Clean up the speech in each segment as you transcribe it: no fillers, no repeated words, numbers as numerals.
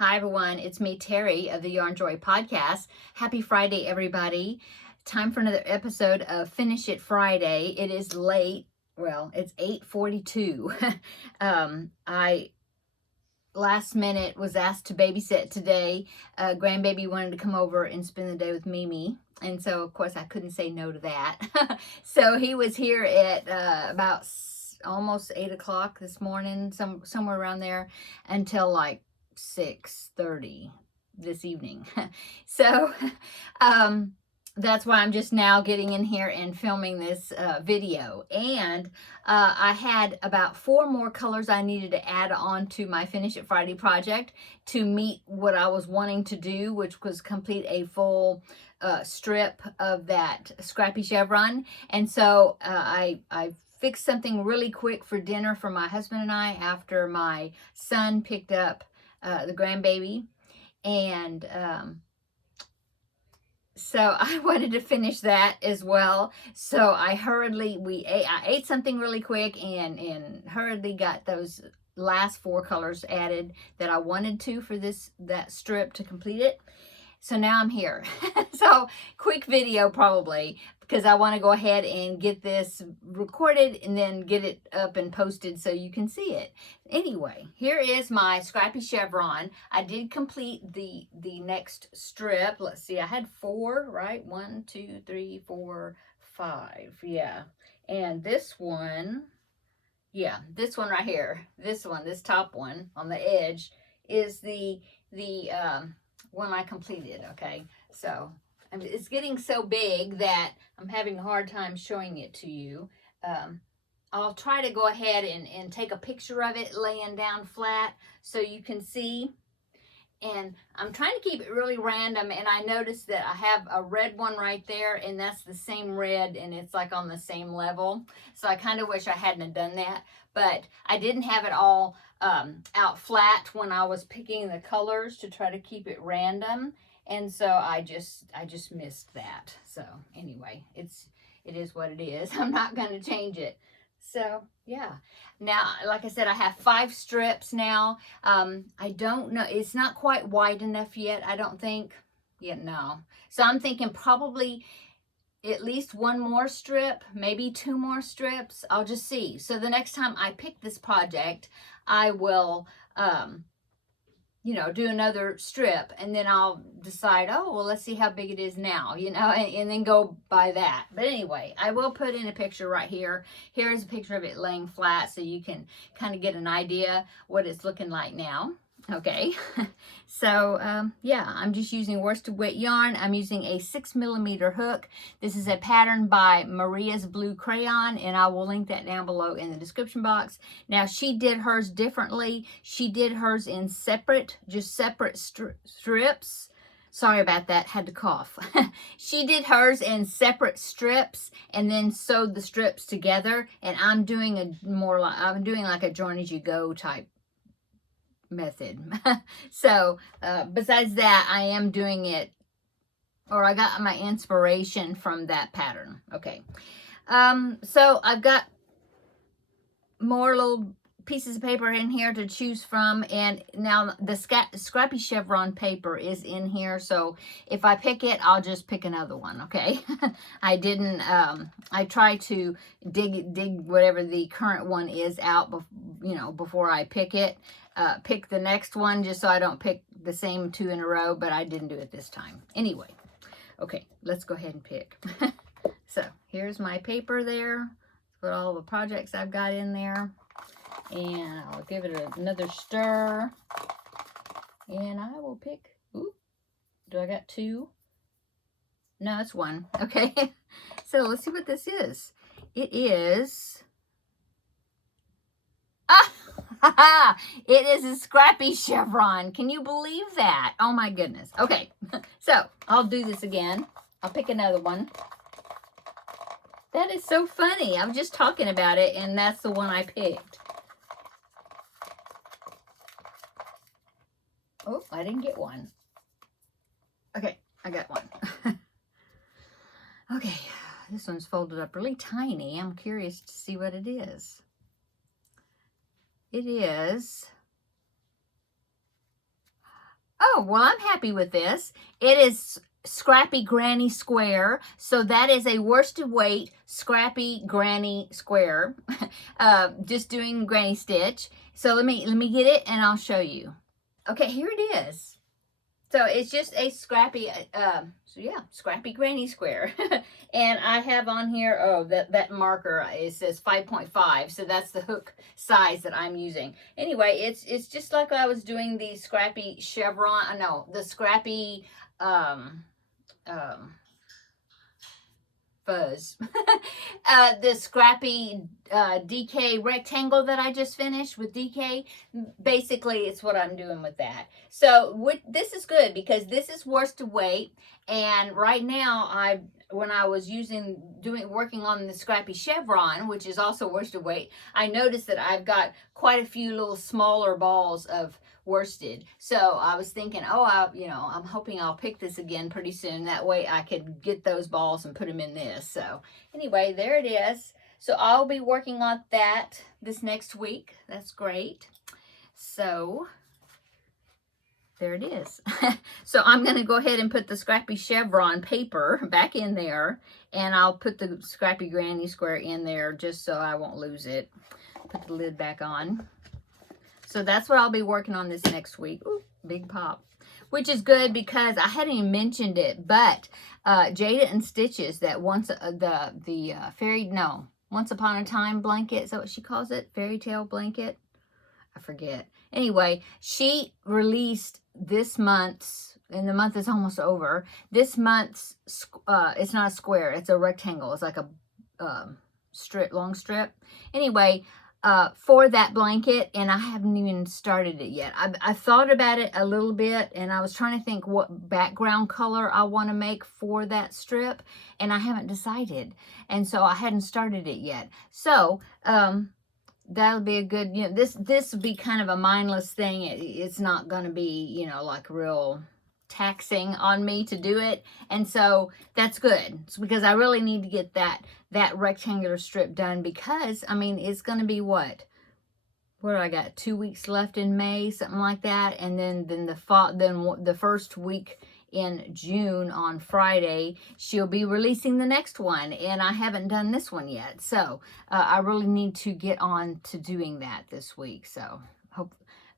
Hi, everyone. It's me, Terry, of the Yarn Joy podcast. Happy Friday, everybody. Time for another episode of Finish It Friday. It is late. Well, it's 8:42. I last minute was asked to babysit today. Grandbaby wanted to come over and spend the day with Mimi. And so, of course, I couldn't say no to that. So he was here at about almost 8 o'clock this morning, somewhere around there, until like 6:30 this evening. So that's why I'm just now getting in here and filming this video. And I had about 4 more colors I needed to add on to my Finish It Friday project to meet what I was wanting to do, which was complete a full strip of that Scrappy chevron. And so I fixed something really quick for dinner for my husband and I after my son picked up the grandbaby. And so I wanted to finish that as well. So I ate something really quick and hurriedly got those last 4 colors added that I wanted to for that strip to complete it. So now I'm here. So quick video probably, because I want to go ahead and get this recorded and then get it up and posted so you can see it. Anyway, here is my Scrappy chevron. I did complete the next strip. Let's see, I had 4, right? 1, 2, 3, 4, 5. Yeah. And this one, this one right here, this top one on the edge is the one I completed. Okay, so it's getting so big that I'm having a hard time showing it to you. I'll try to go ahead and take a picture of it laying down flat so you can see. And I'm trying to keep it really random, and I noticed that I have a red one right there, and that's the same red, and it's like on the same level. So I kind of wish I hadn't done that, but I didn't have it all out flat when I was picking the colors to try to keep it random, and so I just missed that. So anyway, it is what it is. I'm not going to change it. So yeah, now like I said, I have 5 strips now. I don't know, it's not quite wide enough yet, I don't think. No, so I'm thinking probably at least 1 more strip, maybe 2 more strips. I'll just see. So the next time I pick this project, I will do another strip, and then I'll decide, oh, well, let's see how big it is now, and then go by that. But anyway, I will put in a picture right here. Here is a picture of it laying flat so you can kind of get an idea what it's looking like now. Okay, so yeah, I'm just using worsted weight yarn. I'm using a 6mm hook. This is a pattern by Maria's Blue Crayon, and I will link that down below in the description box. Now, she did hers differently. She did hers in separate strips. Sorry about that, had to cough. She did hers in separate strips and then sewed the strips together, and I'm doing like a join as you go type method. So besides that, I am doing it, or I got my inspiration from that pattern. Okay, so I've got more little pieces of paper in here to choose from, and now the Scrappy chevron paper is in here, so if I pick it, I'll just pick another one. Okay. I didn't I try to dig whatever the current one is out before I pick it. Pick the next one just so I don't pick the same 2 in a row, but I didn't do it this time. Anyway, okay, let's go ahead and pick. So here's my paper there. Put all the projects I've got in there, and I'll give it another stir, and I will pick. Ooh, do I got 2? No, it's 1. Okay. So let's see what this is. It is it is a Scrappy chevron. Can you believe that? Oh my goodness. Okay, so I'll do this again. I'll pick another one. That is so funny. I was just talking about it, and that's the one I picked. Oh, I didn't get one. Okay, I got one. Okay, this one's folded up really tiny. I'm curious to see what it is. It is Oh, well, I'm happy with this. It is Scrappy Granny Square. So that is a worsted weight Scrappy Granny Square. Just doing granny stitch. So let me get it and I'll show you. Okay, here it is. So it's just a scrappy, so yeah, Scrappy Granny Square. And I have on here, oh, that marker, it says 5.5, so that's the hook size that I'm using. Anyway, it's just like I was doing the Scrappy chevron, no, the Scrappy, um, fuzz. The Scrappy DK rectangle that I just finished with DK, basically it's what I'm doing with that. So this is good because this is worsted weight, and right now when I was working on the Scrappy chevron, which is also worsted weight, I noticed that I've got quite a few little smaller balls of worsted. So I was thinking, oh, I'm hoping I'll pick this again pretty soon. That way I could get those balls and put them in this. So anyway, there it is. So I'll be working on that this next week. That's great. So there it is. So I'm going to go ahead and put the Scrappy chevron paper back in there, and I'll put the Scrappy Granny Square in there just so I won't lose it. Put the lid back on. So that's what I'll be working on this next week. Ooh, big pop. Which is good because I hadn't even mentioned it, but Jada and Stitches, that once Upon a Time blanket, is that what she calls it? Fairy tale blanket? I forget. Anyway, she released this month's, and the month is almost over, this month's, it's not a square, it's a rectangle. It's like a long strip. Anyway, for that blanket, and I haven't even started it yet. I thought about it a little bit, and I was trying to think what background color I want to make for that strip, and I haven't decided, and so I hadn't started it yet. So that'll be a good, this will be kind of a mindless thing. It's not going to be, like real taxing on me to do it, and so that's good. It's because I really need to get that rectangular strip done, because I mean it's going to be what do I got, 2 weeks left in May, something like that, and then the first week in June on Friday she'll be releasing the next one, and I haven't done this one yet. So I really need to get on to doing that this week. So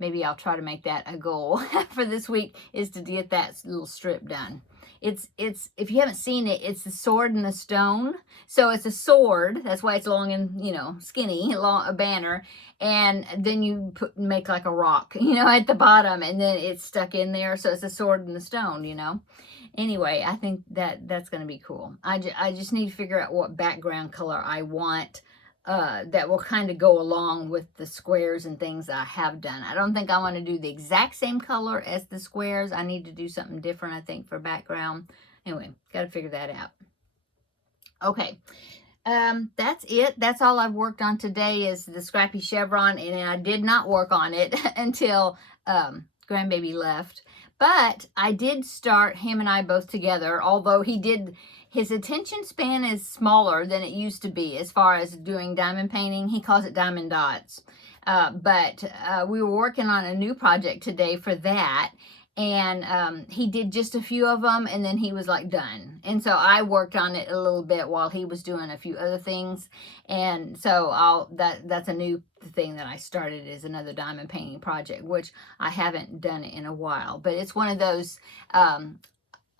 maybe I'll try to make that a goal for this week, is to get that little strip done. It's if you haven't seen it, it's the Sword and the Stone. So it's a sword, that's why it's long and skinny, a banner, and then you make like a rock, at the bottom, and then it's stuck in there. So it's a Sword and the Stone, Anyway, I think that's going to be cool. I just need to figure out what background color I want that will kind of go along with the squares and things I have done. I don't think I want to do the exact same color as the squares. I need to do something different, I think, for background. Anyway, got to figure that out. Okay, that's it. That's all I've worked on today is the Scrappy chevron, and I did not work on it until grandbaby left. But I did start him and I both together, although his attention span is smaller than it used to be as far as doing diamond painting. He calls it diamond dots. But we were working on a new project today for that. And he did just a few of them, and then he was like done. And so I worked on it a little bit while he was doing a few other things. And so that's a new thing that I started, is another diamond painting project, which I haven't done it in a while. But it's one of those,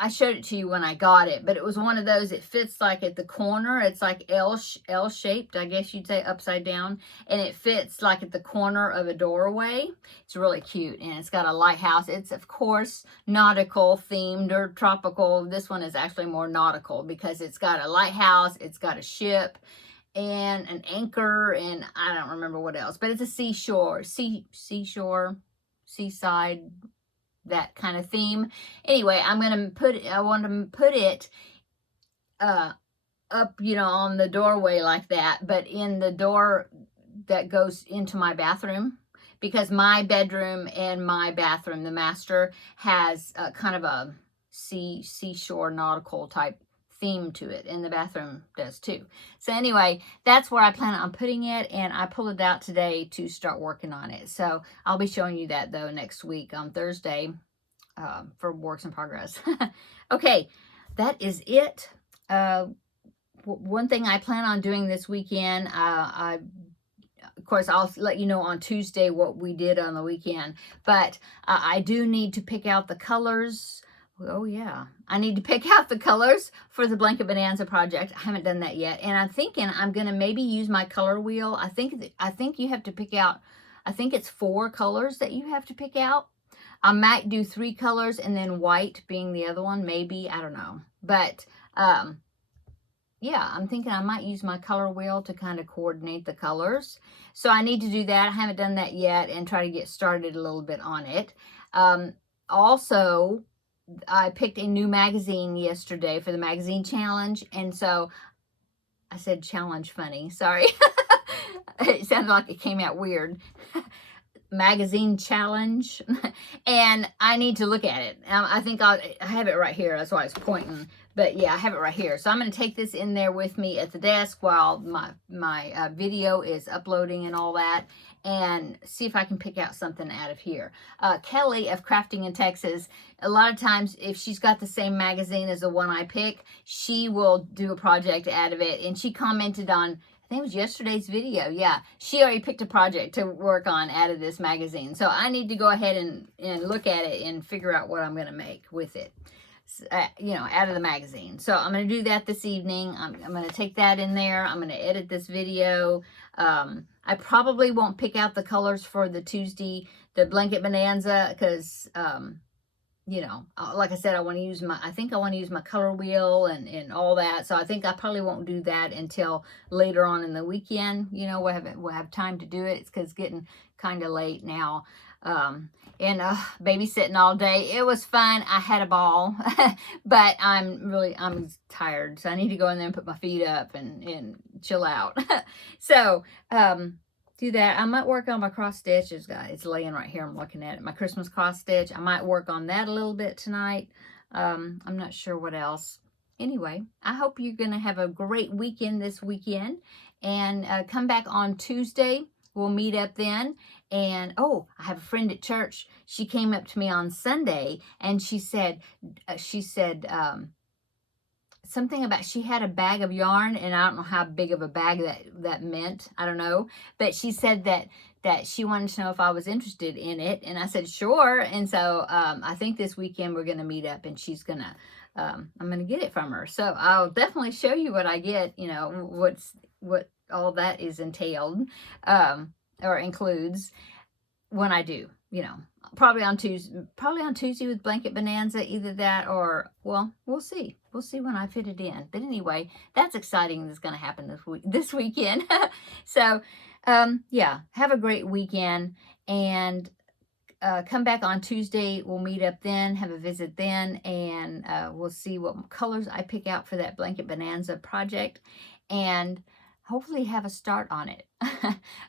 I showed it to you when I got it, but it was one of those, it fits like at the corner. It's like L-shaped, I guess you'd say, upside down. And it fits like at the corner of a doorway. It's really cute. And it's got a lighthouse. It's, of course, nautical themed or tropical. This one is actually more nautical because it's got a lighthouse, it's got a ship, and an anchor, and I don't remember what else. But it's a seashore, seaside, that kind of theme. Anyway, I want to put it up, on the doorway like that, but in the door that goes into my bathroom, because my bedroom and my bathroom, the master, has kind of a seashore nautical type theme to it, and the bathroom does too. So anyway, that's where I plan on putting it, and I pulled it out today to start working on it. So I'll be showing you that though next week on Thursday. for works in progress. Okay, that is it. One thing I plan on doing this weekend, of course, I'll let you know on Tuesday what we did on the weekend, but I do need to pick out the colors. Oh yeah, I need to pick out the colors for the Blanket Bonanza project. I haven't done that yet, and I'm thinking I'm gonna maybe use my color wheel. I think you have to pick out, I think it's 4 colors that you have to pick out. I might do 3 colors and then white being the other one, maybe, I don't know. But yeah, I'm thinking I might use my color wheel to kind of coordinate the colors. So I need to do that. I haven't done that yet, and try to get started a little bit on it. Also, I picked a new magazine yesterday for the magazine challenge, and so I said challenge funny, sorry. It sounded like it came out weird. Magazine challenge. And I need to look at it. I think I have it right here. That's why I was pointing. But yeah, I have it right here. So I'm going to take this in there with me at the desk while my video is uploading and all that, and see if I can pick out something out of here. Kelly of Crafting in Texas, a lot of times if she's got the same magazine as the one I pick, she will do a project out of it. And she commented on, I think it was yesterday's video. Yeah, she already picked a project to work on out of this magazine. So I need to go ahead and look at it and figure out what I'm going to make with it. You know, out of the magazine. So I'm going to do that this evening. I'm going to take that in there. I'm going to edit this video. I probably won't pick out the colors for the Tuesday, the Blanket Bonanza, because, you know, like I said, I think I want to use my color wheel and all that. So I think I probably won't do that until later on in the weekend. You know, we'll have time to do it. It's because it's getting kind of late now. And babysitting all day. It was fun. I had a ball, but I'm tired. So I need to go in there and put my feet up and chill out. So, do that. I might work on my cross stitches, guys. It's laying right here. I'm looking at it. My Christmas cross stitch. I might work on that a little bit tonight. I'm not sure what else. Anyway, I hope you're going to have a great weekend this weekend, and come back on Tuesday. We'll meet up then. And oh, I have a friend at church. She came up to me on Sunday and she said something about, she had a bag of yarn, and I don't know how big of a bag that meant. I don't know. But she said that she wanted to know if I was interested in it. And I said, sure. And so I think this weekend we're going to meet up, and she's going to, I'm going to get it from her. So I'll definitely show you what I get, you know, what all that is entailed, or includes when I do, you know, probably on Tuesday with Blanket Bonanza, either that or, well, we'll see when I fit it in. But anyway, that's exciting. That's going to happen this weekend. So, yeah, have a great weekend, and come back on Tuesday. We'll meet up then, have a visit then, and we'll see what colors I pick out for that Blanket Bonanza project, and hopefully have a start on it.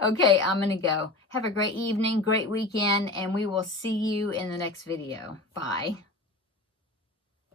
Okay, I'm going to go. Have a great evening, great weekend, and we will see you in the next video. Bye.